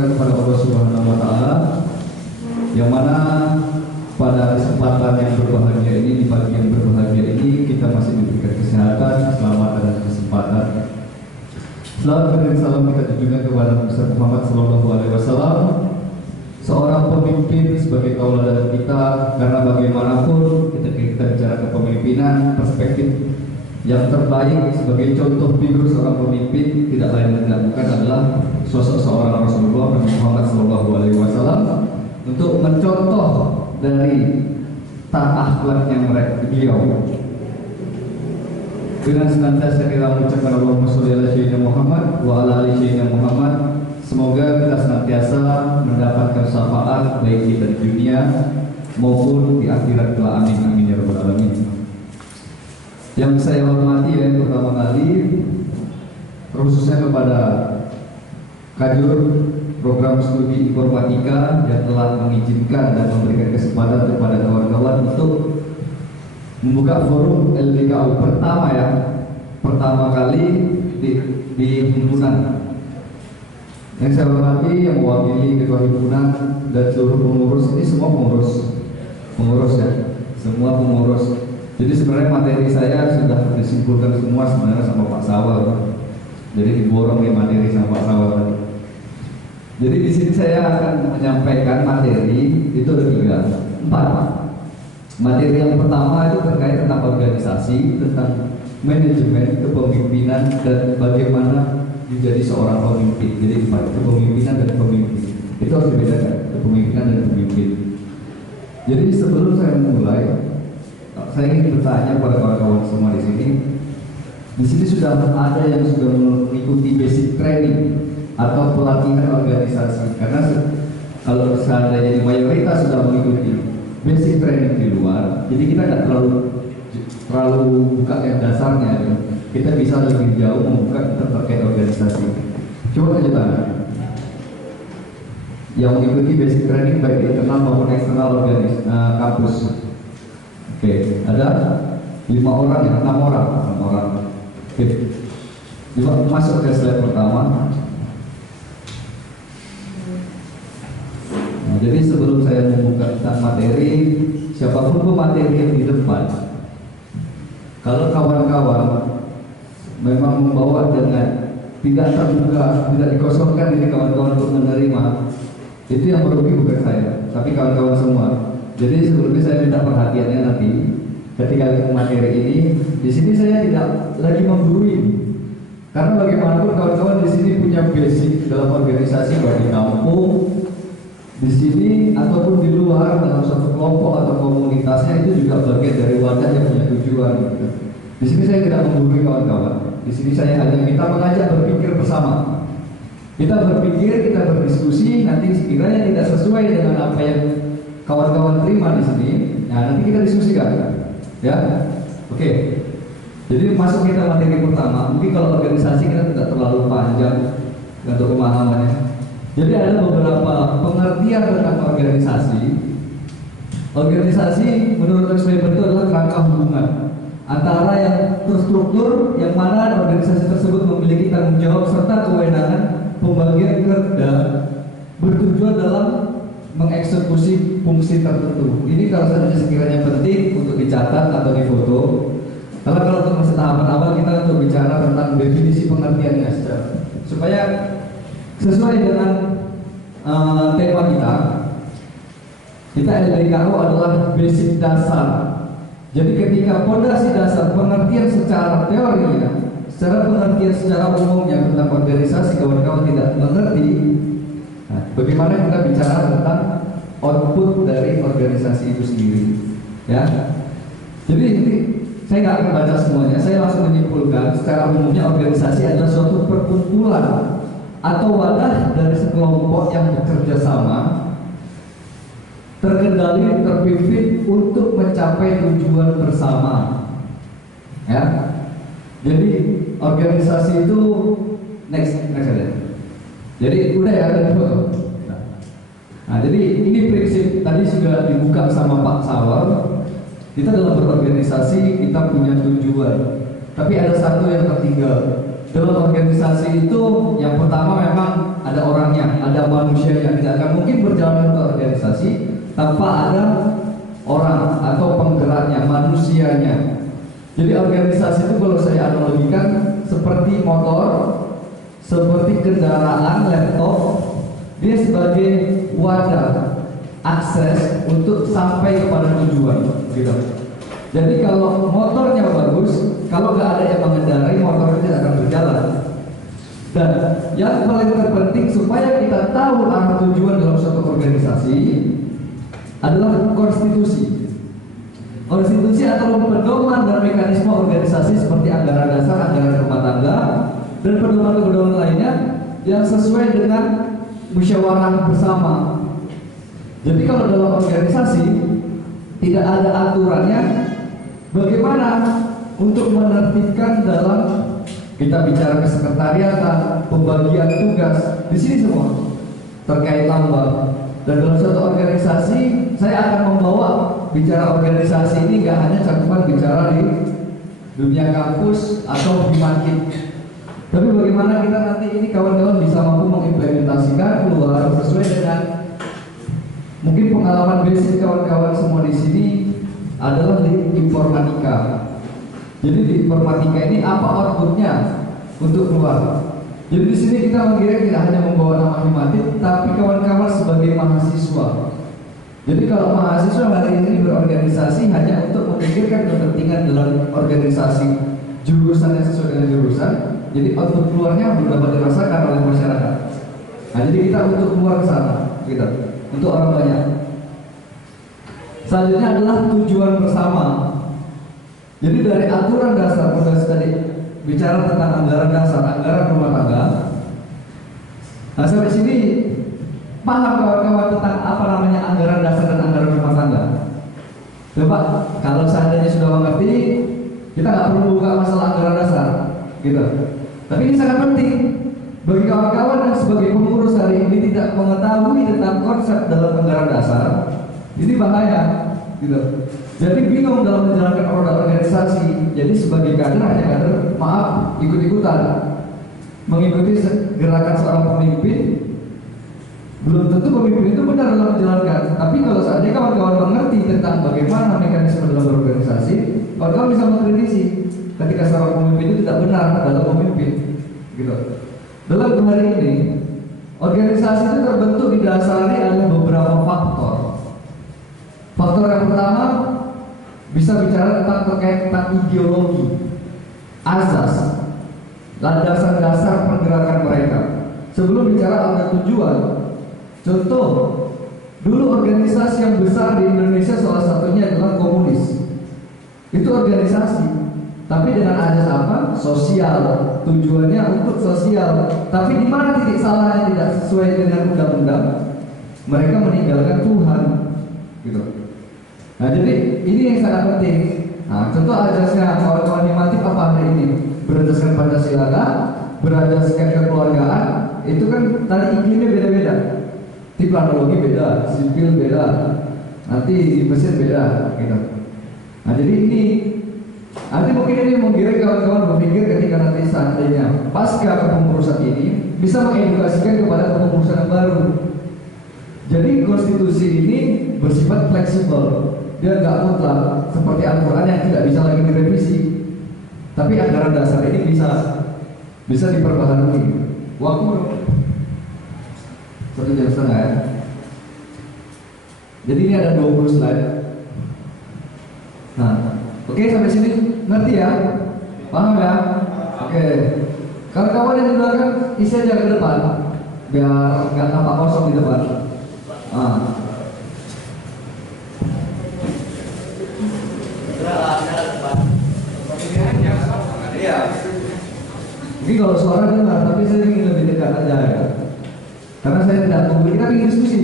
kita kepada Allah Subhanahu wa taala, yang mana pada kesempatan yang berbahagia ini, di pagi yang berbahagia ini, kita masih diberikan kesehatan, keselamatan dan kesempatan. Selamat dan salam kita tujukan kepada Nabi Muhammad SAW, seorang pemimpin sebagai tauladan kita, karena bagaimanapun kita bicara kepemimpinan, perspektif yang terbaik sebagai contoh figur seorang pemimpin tidak lain dan tidak bukan adalah sosok seorang Rasulullah Nabi Muhammad SAW, untuk mencontoh dari akhlaknya beliau dengan senantiasa kita mengucapkan Allahumma sholli ala sayyidina Muhammad wa ala ali sayyidina Muhammad. Semoga kita senantiasa mendapatkan syafaat baik di dunia maupun di akhirat kelak. Amin amin ya rabbal alamin. Yang saya hormati yang pertama kali khususnya kepada Kajur Program Studi Informatika yang telah mengizinkan dan memberikan kesempatan kepada kawan-kawan untuk membuka forum LDKU pertama kali di himpunan. Yang saya hormati yang mewakili ketua himpunan dan seluruh pengurus, ini semua pengurus ya, semua pengurus. Jadi sebenarnya materi saya sudah disimpulkan semua sebenarnya sama Pak Sawal, jadi diborong ya materi sama Pak Sawal tadi. Jadi di sini saya akan menyampaikan materi itu ada 4. Materi yang pertama itu terkait tentang organisasi, tentang manajemen, kepemimpinan, dan bagaimana menjadi seorang pemimpin. Jadi kepemimpinan dan pemimpin itu harus dibedakan, kepemimpinan dan pemimpin. Jadi sebelum saya mulai, saya ingin bertanya kepada kawan-kawan semua di sini. Di sini sudah ada yang sudah mengikuti basic training atau pelatihan organisasi, karena kalau seandainya di mayoritas sudah mengikuti basic training di luar, jadi kita tidak terlalu buka yang dasarnya, ya. Kita bisa lebih jauh membuka terkait organisasi. Coba aja tanya yang mengikuti basic training baik internal maupun eksternal kampus. Oke, ada 5 orang ya, 6 orang. Oke, coba masuk ke slide pertama. Nah, jadi sebelum saya membuka tentang materi, siapapun pemateri yang di depan, kalau kawan-kawan memang membawa dengan tidak terbuka, tidak dikosongkan ini kawan-kawan untuk menerima, itu yang merugi bukan saya, tapi kawan-kawan semua. Jadi sebelumnya saya minta perhatiannya nanti ketika materi ini. Di sini saya tidak lagi menggurui, karena bagaimanapun kawan-kawan di sini punya basic dalam organisasi, baik di kampung, di sini ataupun di luar dalam suatu kelompok atau komunitasnya, itu juga bagian dari wadah yang punya tujuan. Di sini saya tidak menggurui kawan-kawan. Di sini saya hanya minta mengajak berpikir bersama. Kita berpikir, kita berdiskusi. Nanti sekiranya tidak sesuai dengan apa yang kawan-kawan terima di sini, nah nanti kita diskusikan, ya. Oke. Jadi masuk kita materi pertama. Mungkin kalau organisasi kita tidak terlalu panjang untuk pemahamannya. Jadi ada beberapa pengertian tentang organisasi. Organisasi menurut Max Weber itu adalah kerangka hubungan antara yang terstruktur, yang mana organisasi tersebut memiliki tanggung jawab serta kewenangan pembagian kerja bertujuan dalam mengeksekusi fungsi tertentu. Ini kalau saja sekiranya penting untuk dicatat atau difoto. Karena kalau untuk masa tahapan awal kita untuk bicara tentang definisi pengertiannya supaya sesuai dengan tema kita. Kita LDKU adalah basic dasar. Jadi ketika fondasi dasar pengertian secara teori, secara pengertian secara umumnya tentang organisasi kawan-kawan tidak mengerti, nah, bagaimana kita bicara tentang output dari organisasi itu sendiri, ya. Jadi ini saya nggak akan baca semuanya, saya langsung menyimpulkan secara umumnya organisasi adalah suatu perkumpulan atau wadah dari sekelompok yang bekerja sama, terkendali, terpimpin untuk mencapai tujuan bersama, ya. Jadi organisasi itu next aja. Jadi udah ya, ada dua. Nah, jadi ini prinsip tadi sudah dibuka sama Pak Sawal. Kita dalam berorganisasi kita punya tujuan, tapi ada satu yang tertinggal. Dalam organisasi itu yang pertama memang ada orangnya, ada manusia. organisasi tanpa ada orang atau penggeraknya, manusianya. Jadi organisasi itu kalau saya analogikan seperti motor, seperti kendaraan, laptop, dia sebagai wadah akses untuk sampai kepada tujuan, gitu. Jadi kalau motornya bagus, kalau nggak ada yang mengendarai, motor itu tidak akan berjalan. Dan yang paling terpenting supaya kita tahu arah tujuan dalam suatu organisasi adalah konstitusi. Konstitusi atau pedoman dan mekanisme organisasi seperti anggaran dasar, anggaran rumah tangga, dan pedoman-pedoman lainnya yang sesuai dengan musyawarah bersama. Jadi kalau dalam organisasi tidak ada aturannya, bagaimana untuk menertibkan dalam kita bicara kesekretariatan, pembagian tugas di sini semua terkait lambang. Dan dalam suatu organisasi saya akan membawa bicara organisasi ini nggak hanya cakupan bicara di dunia kampus atau di market, tapi bagaimana kita nanti ini kawan-kawan bisa mampu mengimplementasikan keluar sesuai dengan mungkin pengalaman basic kawan-kawan semua di sini adalah di informatika. Jadi di informatika ini apa outputnya untuk keluar? Jadi di sini kita mengira tidak hanya membawa nama Himatit, tapi kawan-kawan sebagai mahasiswa. Jadi kalau mahasiswa hari ini berorganisasi hanya untuk memikirkan kepentingan dalam organisasi jurusan yang sesuai dengan jurusan, jadi output keluarnya belum dapat dirasakan oleh masyarakat. Nah, jadi kita untuk keluar ke sana, kita untuk orang banyak. Selanjutnya adalah tujuan bersama. Jadi dari aturan dasar tadi bicara tentang anggaran dasar, anggaran rumah tangga. Nah, sampai sini paham kawan-kawan tentang apa namanya anggaran dasar dan anggaran rumah tangga? Coba kalau seandainya sudah mengerti, kita nggak perlu buka masalah anggaran dasar, gitu. Tapi ini sangat penting bagi kawan-kawan yang sebagai pengurus hari ini tidak mengetahui tentang konsep dalam anggaran dasar, ini bahaya, gitu. Jadi bingung dalam menjalankan roda organisasi. Jadi sebagai kader hanya kader, maaf, ikut-ikutan mengikuti gerakan seorang pemimpin. Belum tentu pemimpin itu benar dalam menjalankan. Tapi kalau seandainya kawan-kawan mengerti tentang bagaimana mekanisme dalam berorganisasi, kawan-kawan bisa mengkritisi ketika seorang pemimpin itu tidak benar dalam memimpin, gitu. Dalam hari ini, organisasi itu terbentuk didasari oleh beberapa faktor. Faktor yang pertama bisa bicara tentang terkait tentang ideologi, azas, landasan dasar pergerakan mereka. Sebelum bicara ada tujuan, contoh dulu organisasi yang besar di Indonesia salah satunya adalah komunis. Itu organisasi, tapi dengan azas apa? Sosial. Tujuannya untuk sosial. Tapi di mana titik salahnya tidak sesuai dengan undang-undang? Mereka meninggalkan Tuhan, gitu. Nah, jadi ini yang sangat penting. Nah, contoh azasnya kawan-kawan Himatit apa hari ini? Berdasarkan Pancasila, berdasarkan kekeluargaan, itu kan tadi iklimnya beda-beda. Di planologi beda, sipil beda, nanti di mesin beda, gitu. Nah, jadi ini nanti mungkin ini menggiring kawan-kawan berpikir ketika nanti seandainya pasca kepengurusan ini bisa mengedukasikan kepada kepengurusan yang baru. Jadi konstitusi ini bersifat fleksibel. Dia nggak mutlak seperti Al-Quran yang tidak bisa lagi direvisi. Tapi anggaran dasar ini bisa diperbaharui. Waktu 1,5 jam ya. Jadi ini ada 20 slide. Nah, oke, sampai sini ngerti ya? Paham ya? Oke. Kawan-kawan yang di belakang isi aja ke depan, biar nggak nampak kosong di depan. Iya. Mungkin kalau suara dengar, tapi saya ingin lebih dekat aja ya. Karena saya tidak mau, kita ingin diskusi.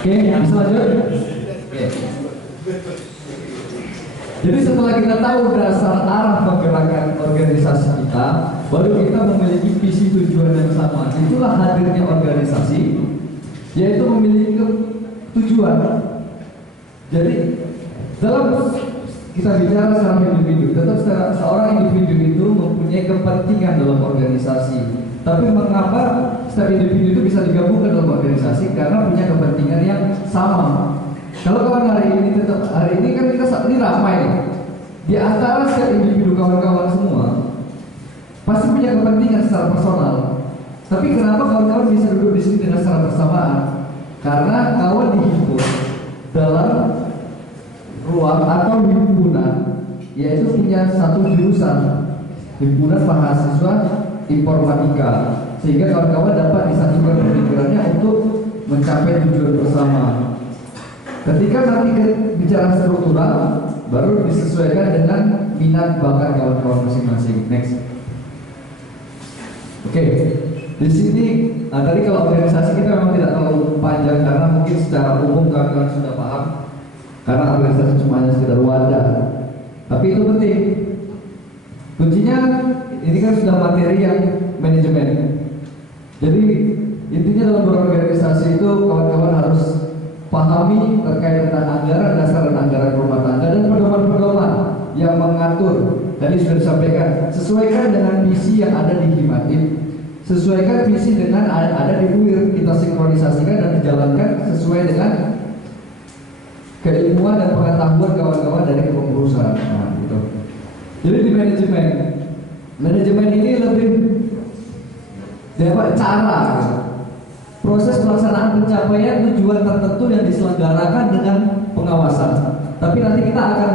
Oke, bisa lanjut? Oke. Jadi setelah kita tahu dasar arah pergerakan organisasi kita, baru kita memiliki visi tujuan yang sama. Itulah hadirnya organisasi, yaitu memiliki tujuan. Jadi dalam kita bicara secara individu, tetap seorang individu itu mempunyai kepentingan dalam organisasi. Tapi mengapa setiap individu itu bisa digabungkan dalam organisasi? Karena punya kepentingan yang sama. Kalau kawan hari ini kan kita saat ini ramai nih. Di antara setiap individu kawan-kawan semua pasti punya kepentingan secara personal. Tapi kenapa kawan-kawan bisa duduk di sini dengan secara bersamaan? Karena kawan dihimpun dalam ruang atau himpunan, yaitu punya satu jurusan, himpunan mahasiswa informatika, sehingga kawan-kawan dapat disatukan pemikirannya untuk mencapai tujuan bersama. Ketika nanti bicara struktural, baru disesuaikan dengan minat bakat kawan-kawan masing-masing. Next. Oke, di sini tadi kalau organisasi kita memang tidak terlalu panjang karena mungkin secara umum kawan-kawan sudah paham. Karena organisasi cuma hanya sekedar wadah. Tapi itu penting. Kuncinya ini kan sudah materi yang manajemen. Jadi intinya dalam berorganisasi itu kawan-kawan harus pahami terkait dengan anggaran dasar dan anggaran rumah tangga dan pedoman-pedoman yang mengatur. Tadi sudah disampaikan, sesuaikan dengan visi yang ada di Himatim, sesuaikan visi dengan ada di UIR, kita sinkronisasikan dan dijalankan sesuai dengan keilmuan dan pengetahuan kawan-kawan dari kepengurusan. Nah, gitu. Jadi di manajemen ini lebih dapat cara. Gitu. Proses pelaksanaan pencapaian tujuan tertentu yang diselenggarakan dengan pengawasan. Tapi nanti kita akan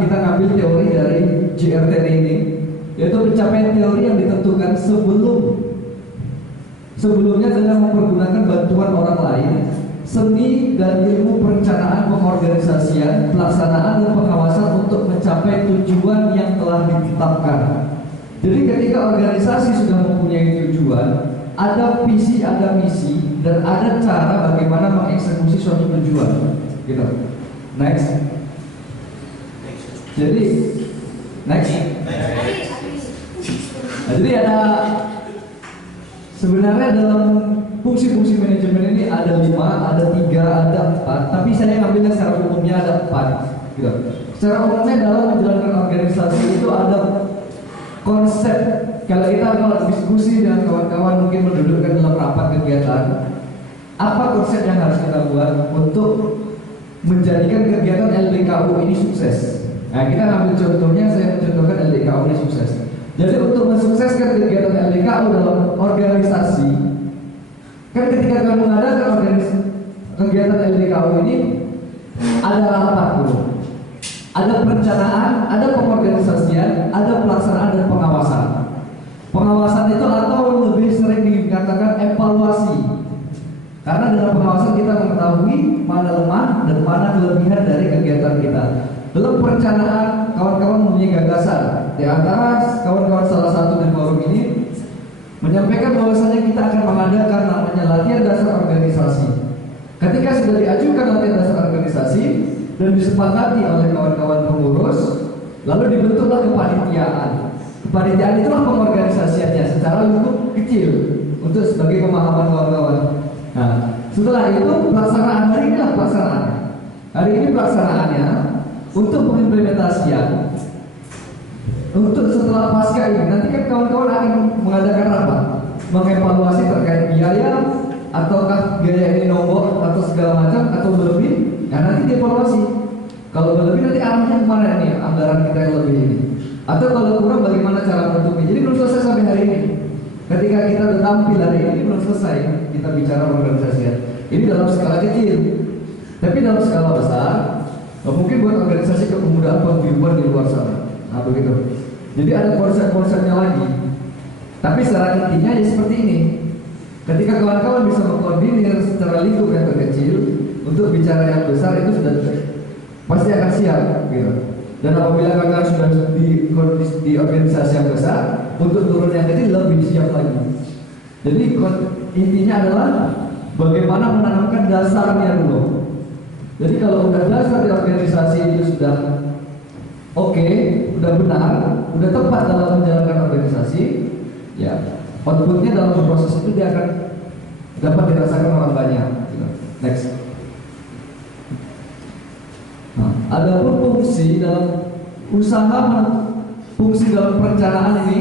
kita ngambil teori dari JRTD ini, yaitu pencapaian teori yang ditentukan sebelumnya dengan mempergunakan bantuan orang lain, seni dan ilmu perencanaan pengorganisasian, pelaksanaan dan pengawasan untuk mencapai tujuan yang telah ditetapkan. Jadi ketika organisasi sudah mempunyai tujuan, ada visi, ada misi, dan ada cara bagaimana mengeksekusi suatu tujuan. Gitu. Next. Jadi, next. Nah, jadi sebenarnya dalam fungsi-fungsi manajemen ini ada 5, ada 3, ada 4. Tapi saya ngambilnya secara umumnya ada 4. Gitu. Secara umumnya dalam menjalankan organisasi itu ada konsep. Kalau kita diskusi dengan kawan-kawan mungkin mendudukkan dalam rapat kegiatan, apa konsep yang harus kita buat untuk menjadikan kegiatan LDKU ini sukses. Nah, kita ambil contohnya, saya mencontohkan LDKU ini sukses. Jadi untuk mensukseskan kegiatan LDKU dalam organisasi, kan ketika kita mengadakan kegiatan LDKU ini ada rapat dulu, ada perencanaan, ada pengorganisasian, ada pelaksanaan dan pengawasan. Pengawasan itu atau lebih sering dikatakan evaluasi. Karena dalam pengawasan kita mengetahui mana lemah dan mana kelebihan dari kegiatan kita. Dalam perencanaan, kawan-kawan mempunyai gagasan. Di antara kawan-kawan salah satu di forum ini menyampaikan bahwasanya kita akan mengadakan namanya latihan dasar organisasi. Ketika sudah diajukan latihan dasar organisasi dan disepakati oleh kawan-kawan pengurus, lalu dibentuklah kepanitiaan. Kepanitiaan itulah pengorganisasiannya secara lingkup kecil untuk sebagai pemahaman kawan-kawan. Nah, setelah itu pelaksanaan hari ini lah pelaksanaannya. Hari ini pelaksanaannya untuk pengimplementasian. Untuk setelah pasca ini nanti kan kawan-kawan akan mengadakan rapat, mengevaluasi terkait biaya, ataukah biaya ini nombok atau segala macam atau berlebih. Nah, nanti dievaluasi. Kalau berlebih nanti arahnya kemana nih anggaran kita yang lebih ini? Atau kalau kurang bagaimana cara menutupi? Jadi belum selesai sampai hari ini. Ketika kita sudah tampil hari ini belum selesai kita bicara organisasi. Ini dalam skala kecil. Tapi dalam skala besar, mungkin buat organisasi kepemudaan paguyuban di luar sana. Nah, begitu. Jadi ada konsep-konsepnya lagi. Tapi secara intinya ya seperti ini. Ketika kawan-kawan bisa mengkoordinir secara lingkup yang terkecil untuk bicara yang besar itu sudah pasti akan siap, gitu. Dan apabila kawan-kawan sudah di organisasi yang besar, untuk turun yang kecil lebih siap lagi. Jadi intinya adalah bagaimana menanamkan dasarnya dulu. Jadi kalau udah dasar di organisasi itu sudah oke, udah benar, udah tepat dalam menjalankan organisasi, ya outputnya dalam proses itu dia akan dapat dirasakan orang banyak. Next. Nah, ada pun fungsi dalam fungsi dalam perencanaan ini.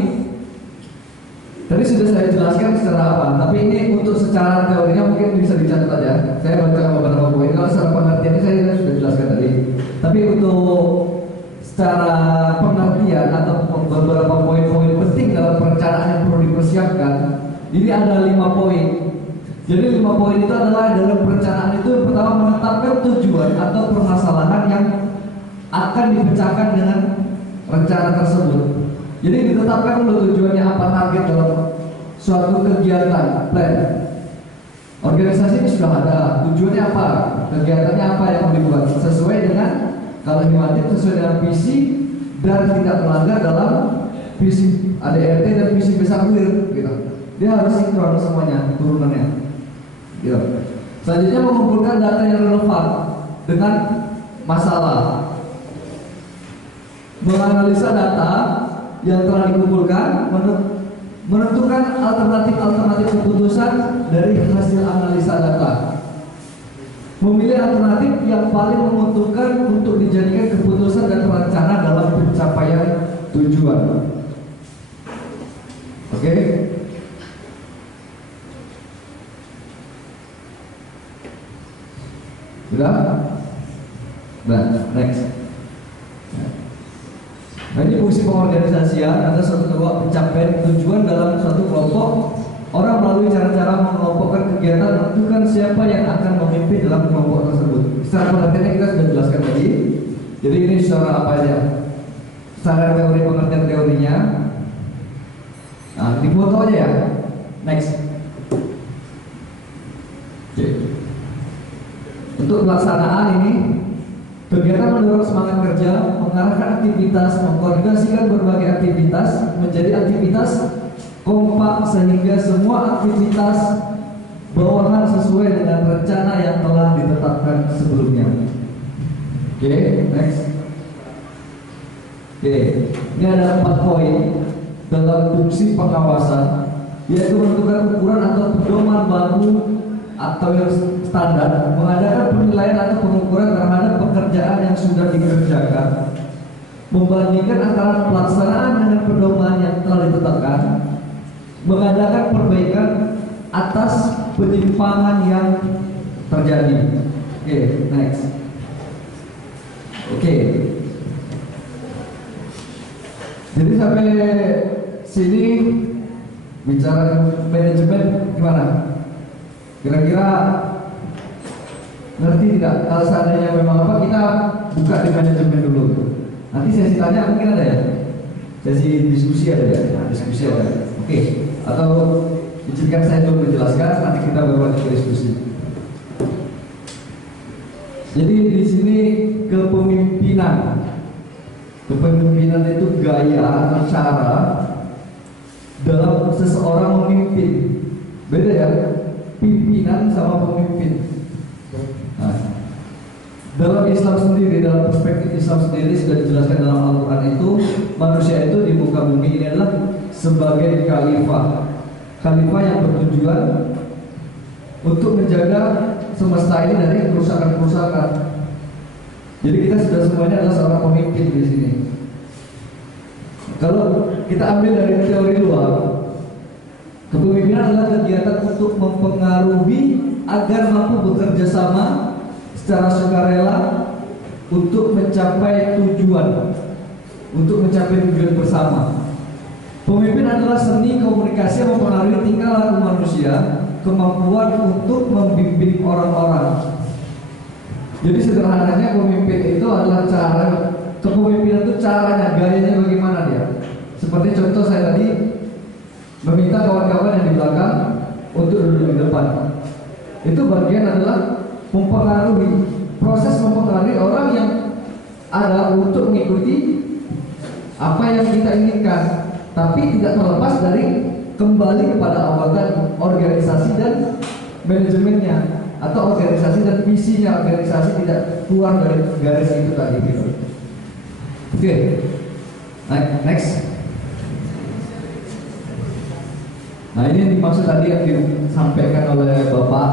Tadi sudah saya jelaskan secara apa, tapi ini untuk secara teorinya mungkin bisa dicatat aja. Saya baca beberapa poin. Kalau secara pengertiannya saya sudah jelaskan tadi. Tapi untuk secara pengertian atau beberapa poin-poin penting dalam perencanaan yang perlu dipersiapkan, ini ada 5 poin. Jadi 5 poin itu adalah dalam perencanaan itu yang pertama menetapkan tujuan atau permasalahan yang akan dipecahkan dengan rencana tersebut. Jadi ditetapkan dulu tujuannya apa, target dalam suatu kegiatan, plan. Organisasi ini sudah ada, tujuannya apa, kegiatannya apa yang mau dibuat sesuai dengan, kalau Himatim sesuai dengan visi dan tidak melanggar dalam visi ADRT dan visi besar UIR gitu. Dia harus sinkron semuanya turunannya. Gitu. Selanjutnya mengumpulkan data yang relevan dengan masalah. Menganalisa data yang telah dikumpulkan, menentukan alternatif keputusan dari hasil analisa data. Memilih alternatif yang paling menguntungkan untuk dijadikan keputusan dan rencana dalam pencapaian tujuan. Oke? Sudah? Nah, next. Nah, ini fungsi pengorganisasian. Ada suatu kelompok pencapaian tujuan dalam suatu kelompok. Orang melalui cara-cara mengelompokkan kegiatan menentukan siapa yang akan memimpin dalam kelompok tersebut. Secara pengertiannya kita sudah jelaskan tadi. Jadi ini secara apa aja? Secara teori, pengertian teorinya. Nah, di foto aja ya. Next. Oke. Untuk pelaksanaan ini, kegiatan mendorong semangat kerja, mengarahkan aktivitas, mengkoordinasikan berbagai aktivitas menjadi aktivitas kompak sehingga semua aktivitas bawahan sesuai dengan rencana yang telah ditetapkan sebelumnya. Oke, next. Oke, ini ada 4 poin dalam fungsi pengawasan, yaitu menentukan ukuran atau pedoman baku atau yang standar, mengadakan penilaian atau pengukuran terhadap pekerjaan yang sudah dikerjakan, membandingkan antara pelaksanaan dengan pedoman yang telah ditetapkan, mengadakan perbaikan atas penyimpangan yang terjadi. Oke, next. Oke. Jadi sampai sini bicara manajemen gimana? Kira-kira ngerti tidak? Kalau seandainya memang apa, kita buka di manajemen dulu. Nanti sesi tanya mungkin ada ya? Sesi diskusi ada ya? Nah, diskusi ada. Oke. Atau izinkan saya dulu menjelaskan, nanti kita baru lanjut ke diskusi. Jadi di sini kepemimpinan. Kepemimpinan itu gaya atau cara dalam seseorang memimpin. Beda ya? Pimpinan sama pemimpin. Nah, dalam Islam sendiri, dalam perspektif Islam sendiri sudah dijelaskan dalam Al-Quran itu, manusia itu di muka bumi ini adalah sebagai khalifah. Khalifah yang bertujuan untuk menjaga semesta ini dari kerusakan-kerusakan. Jadi kita sudah semuanya adalah seorang pemimpin di sini. Kalau kita ambil dari teori luar, kepemimpinan adalah kegiatan untuk mempengaruhi agar mampu bekerja sama secara sukarela untuk mencapai tujuan, bersama. Pemimpin adalah seni komunikasi yang mempengaruhi tingkah laku manusia, kemampuan untuk membimbing orang-orang. Jadi sederhananya pemimpin itu adalah kepemimpinan itu caranya, gayanya bagaimana dia. Seperti contoh saya tadi meminta kawan-kawan yang di belakang untuk duduk di depan. Itu bagian adalah proses mempengaruhi orang yang ada untuk mengikuti apa yang kita inginkan, tapi tidak terlepas dari kembali kepada awal tadi, organisasi dan manajemennya atau organisasi dan visinya organisasi tidak keluar dari garis itu tadi gitu. Oke. Next. Nah, ini yang dimaksud tadi yang disampaikan oleh Bapak.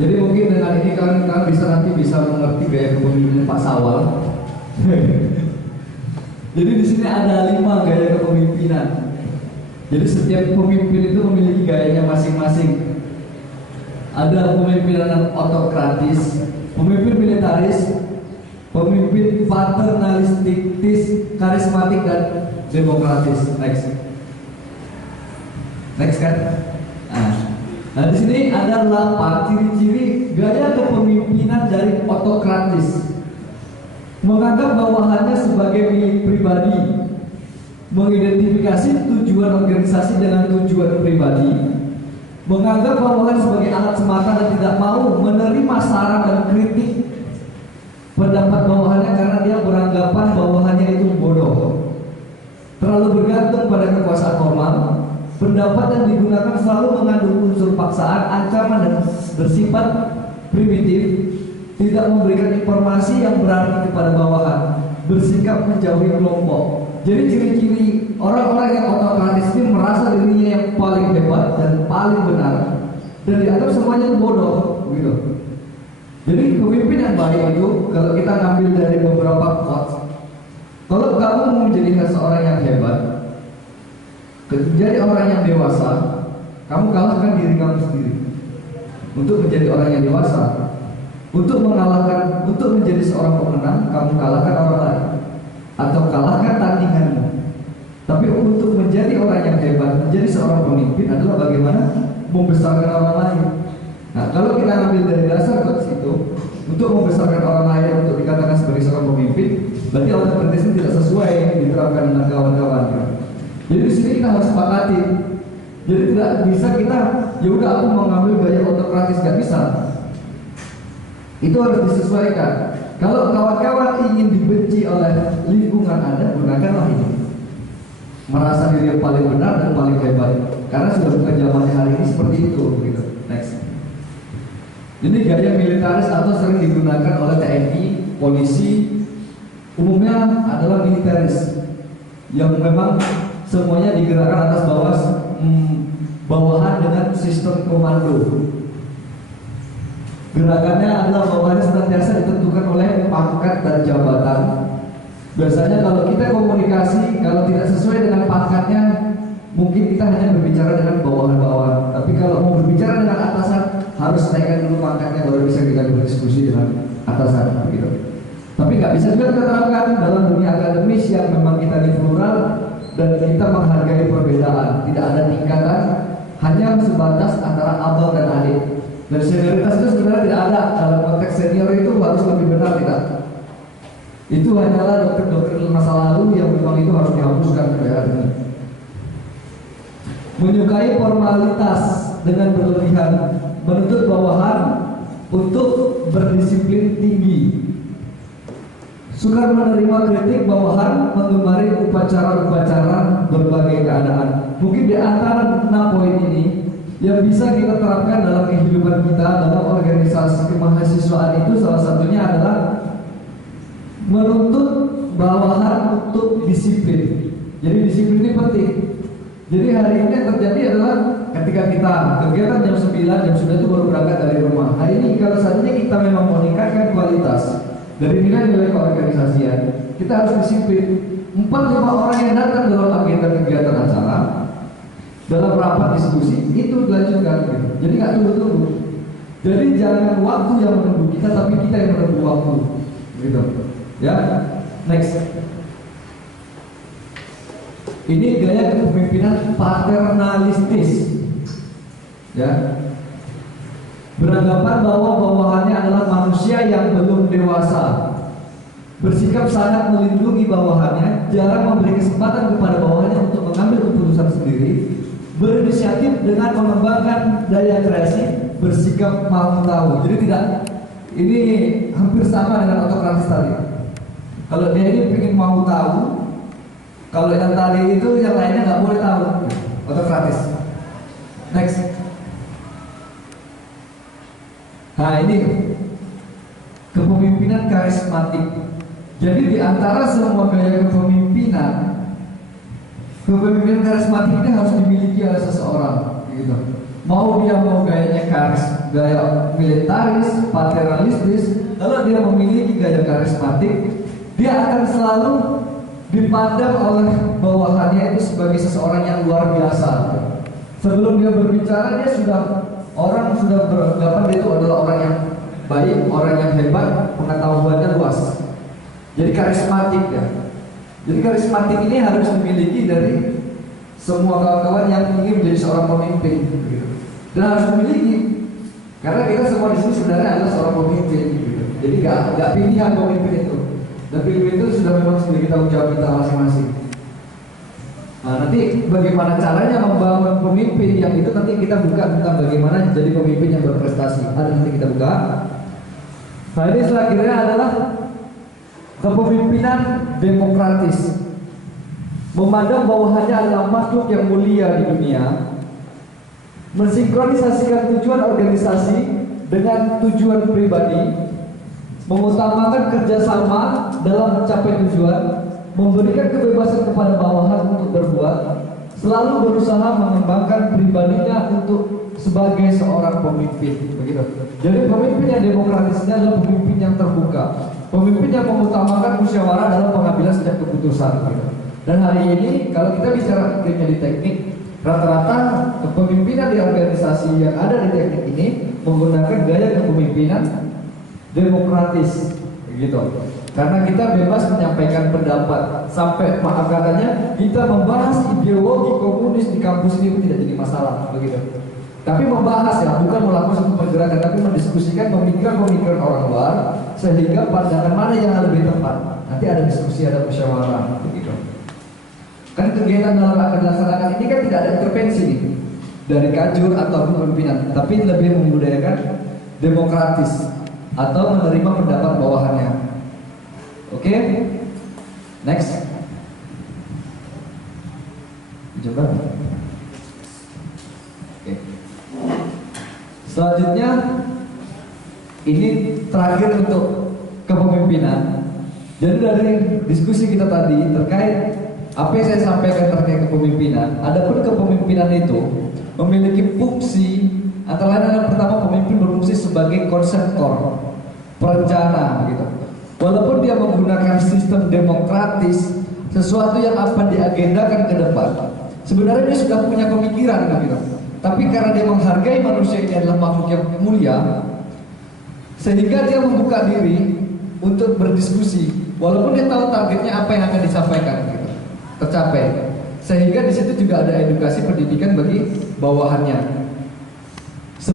Jadi mungkin dengan ini kalian nanti bisa mengerti gaya kepemimpinan Pak Sawal. Jadi di sini ada 5 gaya kepemimpinan. Jadi setiap pemimpin itu memiliki gayanya masing-masing. Ada pemimpinan autokratis, pemimpin militaris, pemimpin paternalistik, karismatik dan demokratis. Next kan? Nah di sini ada 8 ciri-ciri gaya kepemimpinan dari autokratis. Menganggap bawahannya sebagai milik pribadi, mengidentifikasi tujuan organisasi dengan tujuan pribadi, menganggap bawahan sebagai alat semata dan tidak mau menerima saran dan kritik pendapat bawahannya karena dia beranggapan bawahannya itu bodoh, terlalu bergantung pada kekuasaan formal. Pendapat yang digunakan selalu mengandung unsur paksaan, ancaman dan bersifat primitif, tidak memberikan informasi yang berarti kepada bawahan, bersikap menjauhi kelompok. Jadi ciri-ciri orang-orang yang autokratis ini merasa dirinya yang paling hebat dan paling benar dan dianggap semuanya itu bodoh gitu. Jadi pemimpin yang baik itu kalau kita ngambil dari beberapa quotes, kalau kamu mau menjadi seorang yang hebat, menjadi orang yang dewasa, kamu kalahkan diri kamu sendiri. Untuk menjadi orang yang dewasa, untuk menjadi seorang pemenang, kamu kalahkan orang lain atau kalahkan tandinganmu. Tapi untuk menjadi orang yang hebat, menjadi seorang pemimpin adalah bagaimana membesarkan orang lain. Nah, kalau kita ambil dari dasar quotes itu, untuk membesarkan orang lain untuk dikatakan sebagai seorang pemimpin, berarti autokratis tidak sesuai diterapkan dengan kawan-kawan. Jadi di sini kita harus sepakati. Jadi tidak bisa kita, ya udah aku mau ngambil gaya autokratis, gak bisa. Itu harus disesuaikan. Kalau kawan-kawan ingin dibenci oleh lingkungan Anda, gunakanlah ini. Merasa diri yang paling benar dan paling hebat. Karena sudah bukan zamannya hari ini seperti itu. Gitu. Next. Ini gaya militaris atau sering digunakan oleh TNI, polisi, umumnya adalah militaris yang memang semuanya digerakkan atas bawahan dengan sistem komando. Gerakannya adalah bawahannya senantiasa ditentukan oleh pangkat dan jabatan. Biasanya kalau kita komunikasi, kalau tidak sesuai dengan pangkatnya, mungkin kita hanya berbicara dengan bawahan-bawahan. Tapi kalau mau berbicara dengan atasan, harus naikkan dulu pangkatnya baru bisa kita berdiskusi dengan atasan, begitu. Tapi nggak bisa juga kita terapkan dalam dunia akademis yang memang kita di plural dan kita menghargai perbedaan. Tidak ada tingkatan, hanya sebatas antara abang dan adik. Dan senioritas itu sebenarnya tidak ada. Dalam konteks senior itu harus lebih benar tidak. Itu hanyalah dokter-dokter masa lalu yang memang itu harus dihapuskan ke daerah ini. Menyukai formalitas dengan berlebihan, menuntut bawahan untuk berdisiplin tinggi. Suka menerima kritik bawahan, menggemari upacara-upacara berbagai keadaan. Mungkin di antara 6 poin ini yang bisa kita terapkan dalam kehidupan kita, dalam organisasi kemahasiswaan itu salah satunya adalah menuntut bawahan untuk disiplin. Jadi disiplin ini penting. Jadi hari ini yang terjadi adalah ketika kita kegiatan jam 9, jam 9 itu baru berangkat dari rumah. Hari ini kalau saja kita memang mau meningkatkan kualitas dari nilai-nilai keorganisasian, kita harus disiplin. 4-5 orang yang datang dalam agenda kegiatan acara, dalam rapat diskusi itu dilanjutkan gitu. Jadi nggak tunggu-tunggu. Jadi jangan waktu yang menunggu kita, tapi kita yang menunggu waktu gitu. Ya, next. Ini gaya kepemimpinan paternalistis. Ya, beranggapan bahwa bawahannya adalah manusia yang belum dewasa, bersikap sangat melindungi bawahannya, jarang memberi kesempatan kepada bawahannya untuk mengambil keputusan sendiri, berinisiatif dengan mengembangkan daya kreasi, bersikap mau tahu. Jadi tidak, ini hampir sama dengan autokratis tadi. Kalau dia ini ingin mau tahu, kalau yang tadi itu yang lainnya nggak boleh tahu, autokratis. Next. Nah ini kepemimpinan karismatik. Jadi di antara semua gaya kepemimpinan karismatik ini harus dimiliki oleh seseorang, gitu. Mau dia mau gayanya gaya militaris, paternalistis, kalau dia memiliki gaya karismatik, dia akan selalu dipandang oleh bawahannya itu sebagai seseorang yang luar biasa. Sebelum dia berbicara, orang sudah beranggapan dia itu adalah orang yang baik, orang yang hebat, pengetahuannya luas. Jadi karismatik ya. Jadi karismatik ini harus dimiliki dari semua kawan-kawan yang ingin menjadi seorang pemimpin, gitu. Dan harus dimiliki, karena kita semua di sini sebenarnya adalah seorang pemimpin, gitu. Jadi nggak pilihan pemimpin itu. Dan pemimpin itu sudah memang sebagai tanggung jawab kita masing-masing. Nah, nanti bagaimana caranya membangun pemimpin yang itu nanti kita buka tentang bagaimana jadi pemimpin yang berprestasi. Ada nanti kita buka. Nah ini selanjutnya adalah kepemimpinan demokratis. Memandang bawahannya adalah makhluk yang mulia di dunia, mensinkronisasikan tujuan organisasi dengan tujuan pribadi, mengutamakan kerjasama dalam mencapai tujuan, memberikan kebebasan kepada bawahan untuk berbuat, selalu berusaha mengembangkan pribadinya untuk sebagai seorang pemimpin. Begitu. Jadi pemimpin yang demokratis ini adalah pemimpin yang terbuka, pemimpin yang mengutamakan musyawarah dalam pengambilan setiap keputusan. Begitu. Dan hari ini kalau kita bicara iklimnya di teknik, rata-rata kepemimpinan di organisasi yang ada di teknik ini menggunakan gaya kepemimpinan demokratis, gitu. Karena kita bebas menyampaikan pendapat. Sampai maaf katanya kita membahas ideologi komunis di kampus ini pun tidak jadi masalah, begitu. Tapi membahas ya, bukan melakukan satu pergerakan, tapi mendiskusikan pemikiran-pemikiran orang luar sehingga pandangan mana yang lebih tepat. Nanti ada diskusi, ada musyawarah, begitu. Kan kegiatan dalam akan dilaksanakan ini kan tidak ada intervensi nih dari kajur ataupun pimpinan, tapi lebih membudayakan demokratis atau menerima pendapat bawahannya. Oke, next. Coba. Oke. Selanjutnya, ini terakhir untuk kepemimpinan. Jadi dari diskusi kita tadi terkait apa yang saya sampaikan terkait kepemimpinan, adapun kepemimpinan itu memiliki fungsi antara lain yang pertama, pemimpin berfungsi sebagai konseptor, perencana, begitu. Walaupun dia menggunakan sistem demokratis, sesuatu yang akan diagendakan ke depan, sebenarnya dia sudah punya pemikiran, begitu. Tapi karena dia menghargai manusia ini adalah makhluk yang mulia, sehingga dia membuka diri untuk berdiskusi, walaupun dia tahu targetnya apa yang akan disampaikan, gitu, tercapai. Sehingga di situ juga ada edukasi pendidikan bagi bawahannya.